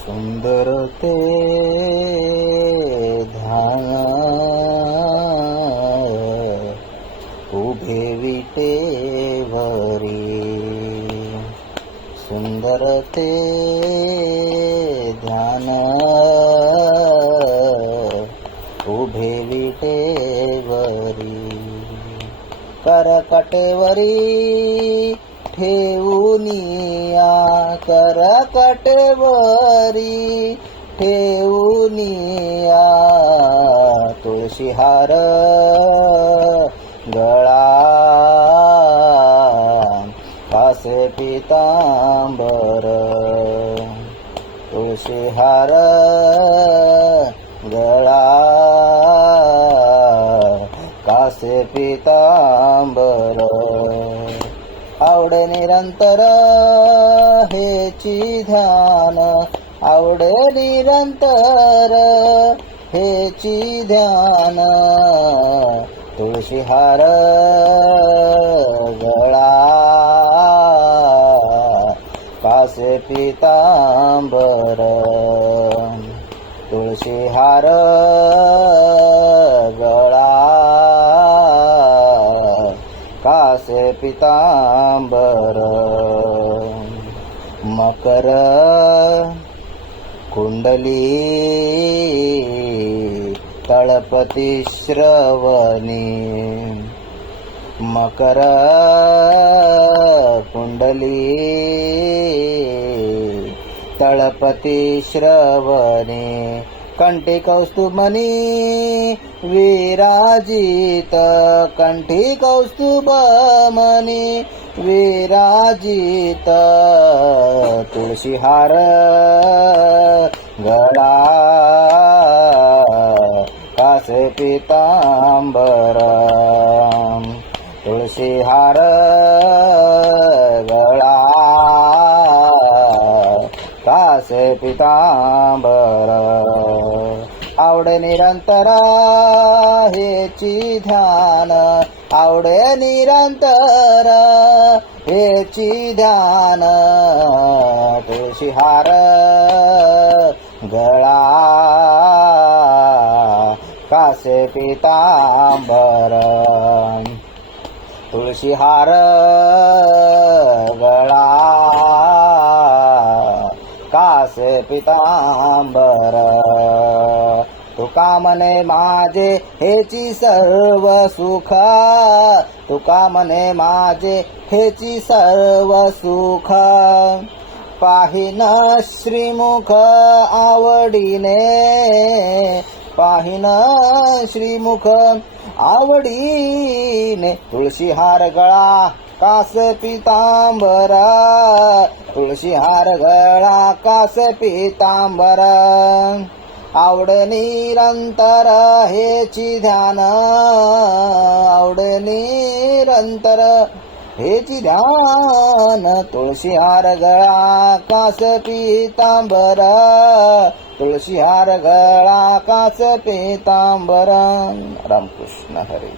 सुंदर ते ध्यान उभे विटेवरी, सुंदर ते ध्यान उभे विटेवरी, करकटेवरी ठेवूनिया, करकटेवरी ठेवूनिया, तुळशीहार गळा कासे पितांबर, तुळशीहार गळा कासे पितांबर, आवडे निरंतर हेची ध्यान, आवडे निरंतर हेची ध्यान, तुळशीहार गळा कासे पितांबर, तुळशीहार गळा कासे पितांबर, मकर कुंडली तळपती श्रवणी, मकर कुंडली तळपती श्रवणी, कंठी कौस्तुभमणी विराजित, कंठी कौस्तुभमणी विराजित, तुळशीहार गळा कासे पितांबर, तुळशीहार गळा कासे पितांबर, आवडे निरंतर हेची ध्यान, आवडे निरंतर हेची ध्यान, तुळशीहार गळा कासे पितांबर, तुळशीहार गळा कासे पितांबर, तुका म्हणे माझे हेची सर्व सुख, तुका म्हणे माझे हेची सर्व सुख, पाहिन श्रीमुख आवडीने, पाहिन श्रीमुख आवडीने, तुळशीहार गळा कास पितांबर, तुळशीहार गळा कास पितांबर, आवडे निरंतर हेची ध्यान, आवडे निरंतर हेची ध्यान, तुळशीहार गळा कास पितांबर, तुळशीहार गळा कास पितांबर. रामकृष्ण हरी.